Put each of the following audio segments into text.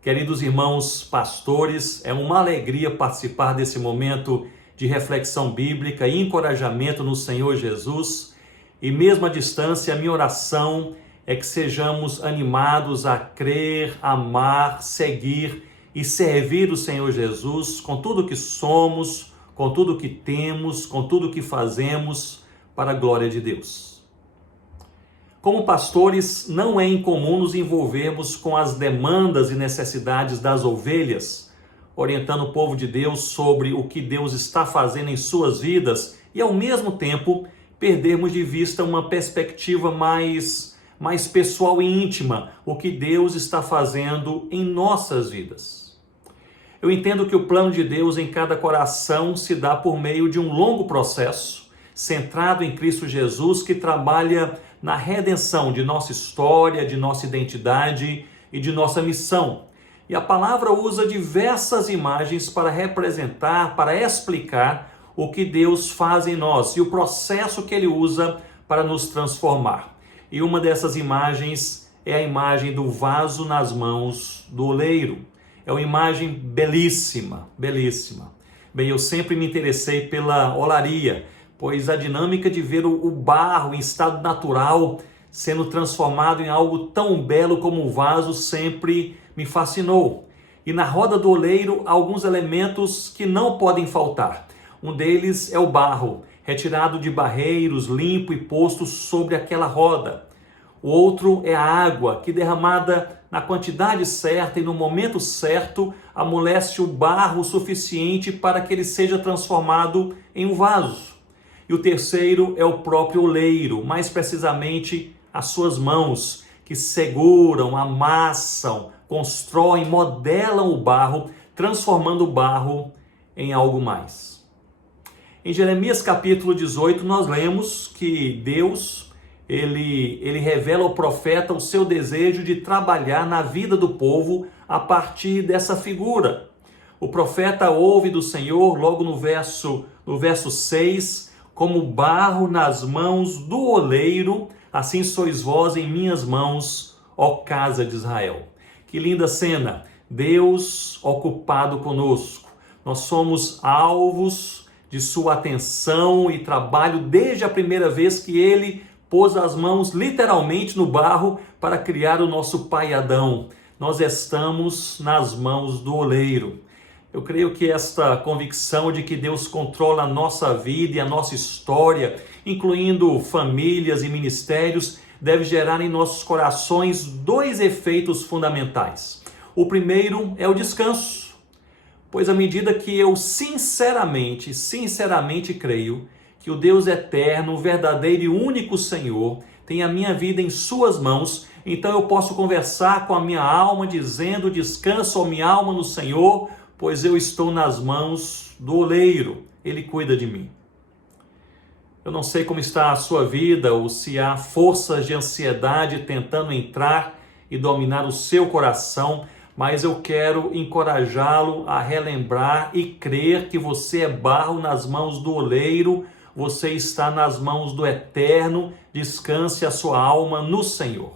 Queridos irmãos pastores, é uma alegria participar desse momento de reflexão bíblica e encorajamento no Senhor Jesus. E mesmo à distância, a minha oração é que sejamos animados a crer, amar, seguir e servir o Senhor Jesus com tudo que somos, com tudo que temos, com tudo que fazemos para a glória de Deus. Como pastores, não é incomum nos envolvermos com as demandas e necessidades das ovelhas, orientando o povo de Deus sobre o que Deus está fazendo em suas vidas e, ao mesmo tempo, perdermos de vista uma perspectiva mais pessoal e íntima, o que Deus está fazendo em nossas vidas. Eu entendo que o plano de Deus em cada coração se dá por meio de um longo processo, centrado em Cristo Jesus, que trabalha na redenção de nossa história, de nossa identidade e de nossa missão. E a palavra usa diversas imagens para representar, para explicar o que Deus faz em nós e o processo que Ele usa para nos transformar. E uma dessas imagens é a imagem do vaso nas mãos do oleiro. É uma imagem belíssima, belíssima. Bem, eu sempre me interessei pela olaria, pois a dinâmica de ver o barro em estado natural sendo transformado em algo tão belo como o vaso sempre me fascinou. E na roda do oleiro há alguns elementos que não podem faltar. Um deles é o barro, retirado de barreiros, limpo e posto sobre aquela roda. O outro é a água, que derramada na quantidade certa e no momento certo, amolece o barro o suficiente para que ele seja transformado em um vaso. E o terceiro é o próprio oleiro, mais precisamente as suas mãos, que seguram, amassam, constroem, modelam o barro, transformando o barro em algo mais. Em Jeremias capítulo 18, nós lemos que Deus, ele revela ao profeta o seu desejo de trabalhar na vida do povo a partir dessa figura. O profeta ouve do Senhor, logo no verso 6, como barro nas mãos do oleiro, assim sois vós em minhas mãos, ó casa de Israel. Que linda cena! Deus ocupado conosco. Nós somos alvos de sua atenção e trabalho desde a primeira vez que Ele pôs as mãos literalmente no barro para criar o nosso pai Adão. Nós estamos nas mãos do oleiro. Eu creio que esta convicção de que Deus controla a nossa vida e a nossa história, incluindo famílias e ministérios, deve gerar em nossos corações dois efeitos fundamentais. O primeiro é o descanso, pois à medida que eu sinceramente creio que o Deus eterno, verdadeiro e único Senhor, tem a minha vida em suas mãos, então eu posso conversar com a minha alma dizendo: descanso, ó minha alma, no Senhor, pois eu estou nas mãos do oleiro, Ele cuida de mim. Eu não sei como está a sua vida ou se há forças de ansiedade tentando entrar e dominar o seu coração, mas eu quero encorajá-lo a relembrar e crer que você é barro nas mãos do oleiro, você está nas mãos do Eterno, descanse a sua alma no Senhor.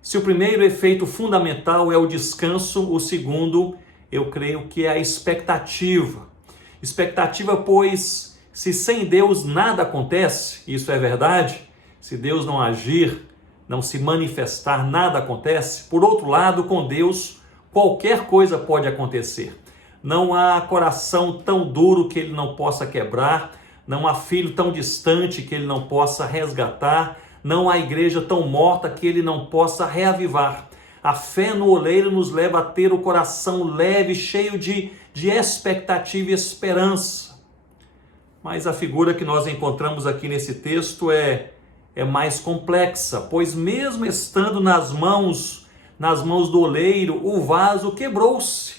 Se o primeiro efeito fundamental é o descanso, o segundo, eu creio que é a expectativa. Expectativa, pois, se sem Deus nada acontece, isso é verdade, se Deus não agir, não se manifestar, nada acontece. Por outro lado, com Deus, qualquer coisa pode acontecer. Não há coração tão duro que Ele não possa quebrar, não há filho tão distante que Ele não possa resgatar, não há igreja tão morta que Ele não possa reavivar. A fé no oleiro nos leva a ter o coração leve, cheio de expectativa e esperança. Mas a figura que nós encontramos aqui nesse texto é mais complexa, pois mesmo estando nas mãos do oleiro, o vaso quebrou-se.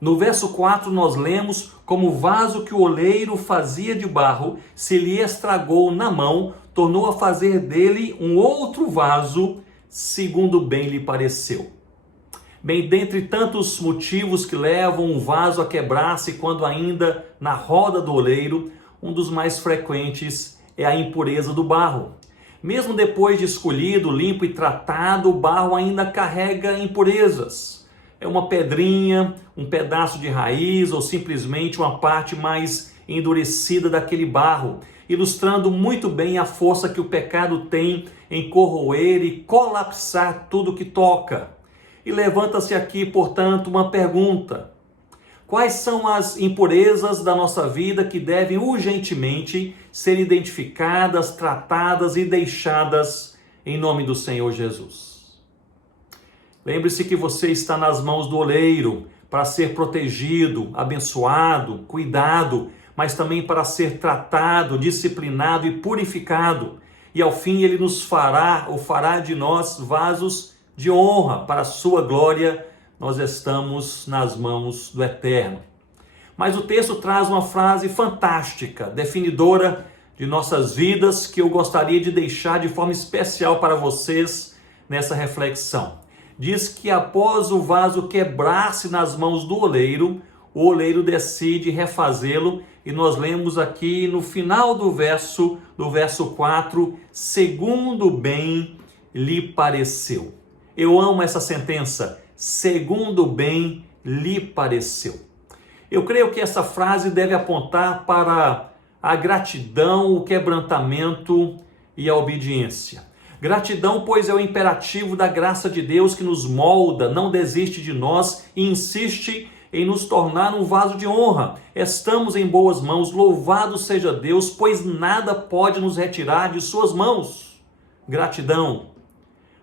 No verso 4 nós lemos: como o vaso que o oleiro fazia de barro se lhe estragou na mão, tornou a fazer dele um outro vaso, segundo bem lhe pareceu. Bem, dentre tantos motivos que levam um vaso a quebrar-se quando ainda na roda do oleiro, um dos mais frequentes é a impureza do barro. Mesmo depois de escolhido, limpo e tratado, o barro ainda carrega impurezas. É uma pedrinha, um pedaço de raiz ou simplesmente uma parte mais endurecida daquele barro, ilustrando muito bem a força que o pecado tem em corroer e colapsar tudo que toca. E levanta-se aqui, portanto, uma pergunta: quais são as impurezas da nossa vida que devem urgentemente ser identificadas, tratadas e deixadas em nome do Senhor Jesus? Lembre-se que você está nas mãos do oleiro para ser protegido, abençoado, cuidado, mas também para ser tratado, disciplinado e purificado. E ao fim ele nos fará, ou fará de nós vasos de honra para a sua glória. Nós estamos nas mãos do Eterno. Mas o texto traz uma frase fantástica, definidora de nossas vidas, que eu gostaria de deixar de forma especial para vocês nessa reflexão. Diz que após o vaso quebrar-se nas mãos do oleiro, o oleiro decide refazê-lo, e nós lemos aqui no final do verso 4, segundo bem lhe pareceu. Eu amo essa sentença, segundo bem lhe pareceu. Eu creio que essa frase deve apontar para a gratidão, o quebrantamento e a obediência. Gratidão, pois, é o imperativo da graça de Deus que nos molda, não desiste de nós e insiste em nos tornar um vaso de honra. Estamos em boas mãos, louvado seja Deus, pois nada pode nos retirar de suas mãos. Gratidão,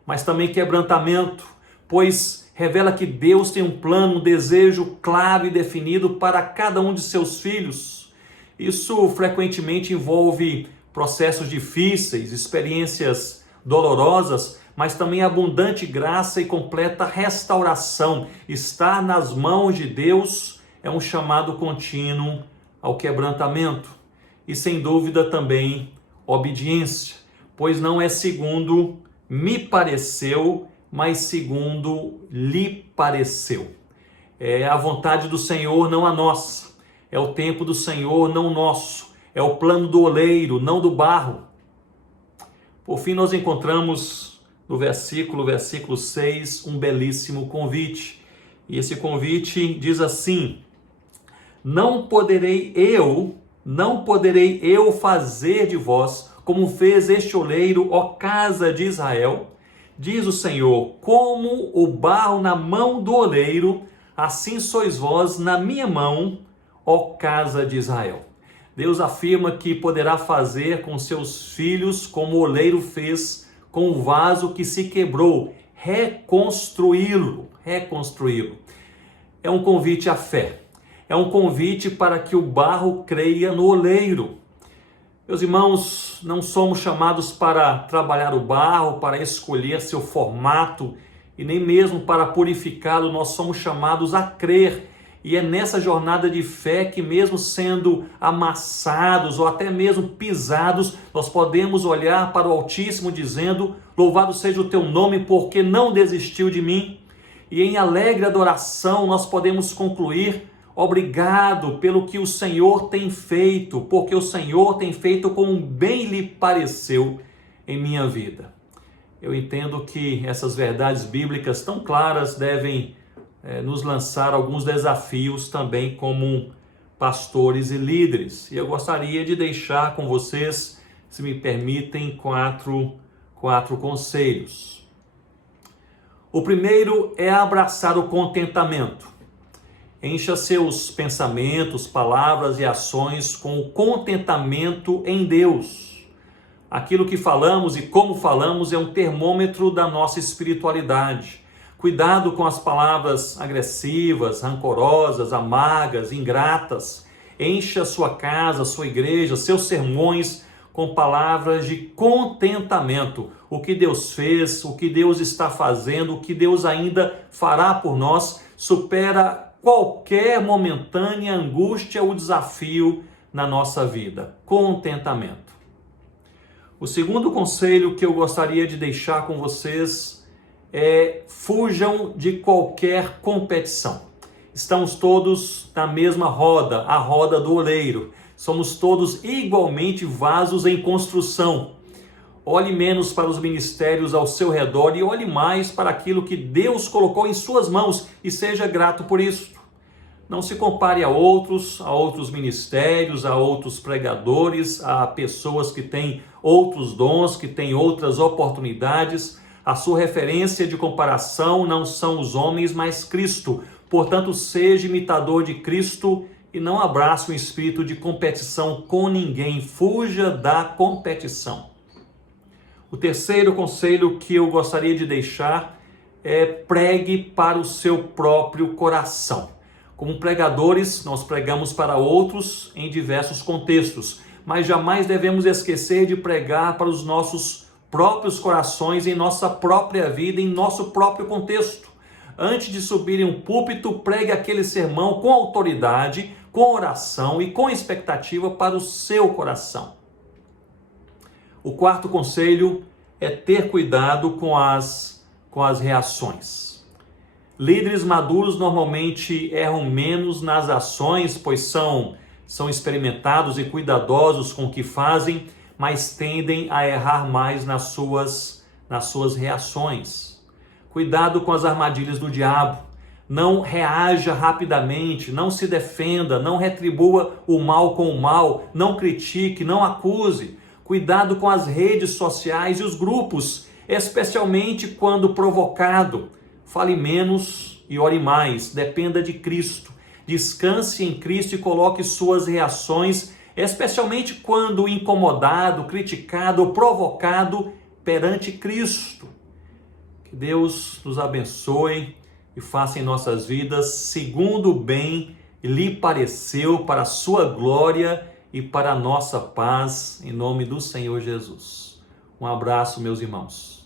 mas também quebrantamento, pois revela que Deus tem um plano, um desejo claro e definido para cada um de seus filhos. Isso frequentemente envolve processos difíceis, experiências dolorosas, mas também abundante graça e completa restauração. Estar nas mãos de Deus é um chamado contínuo ao quebrantamento e, sem dúvida, também obediência, pois não é segundo me pareceu, mas segundo lhe pareceu. É a vontade do Senhor, não a nossa. É o tempo do Senhor, não o nosso. É o plano do oleiro, não do barro. Por fim, nós encontramos no versículo 6, um belíssimo convite. E esse convite diz assim: não poderei eu fazer de vós como fez este oleiro, ó casa de Israel? Diz o Senhor: como o barro na mão do oleiro, assim sois vós na minha mão, ó casa de Israel. Deus afirma que poderá fazer com seus filhos como o oleiro fez com o vaso que se quebrou, reconstruí-lo. É um convite à fé, é um convite para que o barro creia no oleiro. Meus irmãos, não somos chamados para trabalhar o barro, para escolher seu formato e nem mesmo para purificá-lo. Nós somos chamados a crer. E é nessa jornada de fé que, mesmo sendo amassados ou até mesmo pisados, nós podemos olhar para o Altíssimo dizendo: louvado seja o teu nome, porque não desistiu de mim. E em alegre adoração nós podemos concluir: obrigado pelo que o Senhor tem feito, porque o Senhor tem feito como bem lhe pareceu em minha vida. Eu entendo que essas verdades bíblicas tão claras devem nos lançar alguns desafios também como pastores e líderes. E eu gostaria de deixar com vocês, se me permitem, quatro conselhos. O primeiro é abraçar o contentamento. Encha seus pensamentos, palavras e ações com o contentamento em Deus. Aquilo que falamos e como falamos é um termômetro da nossa espiritualidade. Cuidado com as palavras agressivas, rancorosas, amargas, ingratas. Encha sua casa, sua igreja, seus sermões com palavras de contentamento. O que Deus fez, o que Deus está fazendo, o que Deus ainda fará por nós, supera qualquer momentânea angústia ou desafio na nossa vida. Contentamento. O segundo conselho que eu gostaria de deixar com vocês fujam de qualquer competição. Estamos todos na mesma roda, a roda do oleiro. Somos todos igualmente vasos em construção. olhe menos para os ministérios ao seu redor e olhe mais para aquilo que Deus colocou em suas mãos e seja grato por isso. Não se compare a outros ministérios, a outros pregadores, a pessoas que têm outros dons, que têm outras oportunidades. A sua referência de comparação não são os homens, mas Cristo. Portanto, seja imitador de Cristo e não abrace um espírito de competição com ninguém. Fuja da competição. O terceiro conselho que eu gostaria de deixar é: pregue para o seu próprio coração. Como pregadores, nós pregamos para outros em diversos contextos, mas jamais devemos esquecer de pregar para os nossos próprios corações, em nossa própria vida, em nosso próprio contexto. Antes de subir em um púlpito, pregue aquele sermão com autoridade, com oração e com expectativa para o seu coração. O quarto conselho é ter cuidado com as reações. Líderes maduros normalmente erram menos nas ações, pois são experimentados e cuidadosos com o que fazem, mas tendem a errar mais nas suas reações. Cuidado com as armadilhas do diabo. Não reaja rapidamente, não se defenda, não retribua o mal com o mal, não critique, não acuse. Cuidado com as redes sociais e os grupos, especialmente quando provocado. Fale menos e ore mais, dependa de Cristo. Descanse em Cristo e coloque suas reações, especialmente quando incomodado, criticado ou provocado, perante Cristo. Que Deus nos abençoe e faça em nossas vidas segundo o bem lhe pareceu, para a sua glória e para a nossa paz, em nome do Senhor Jesus. Um abraço, meus irmãos.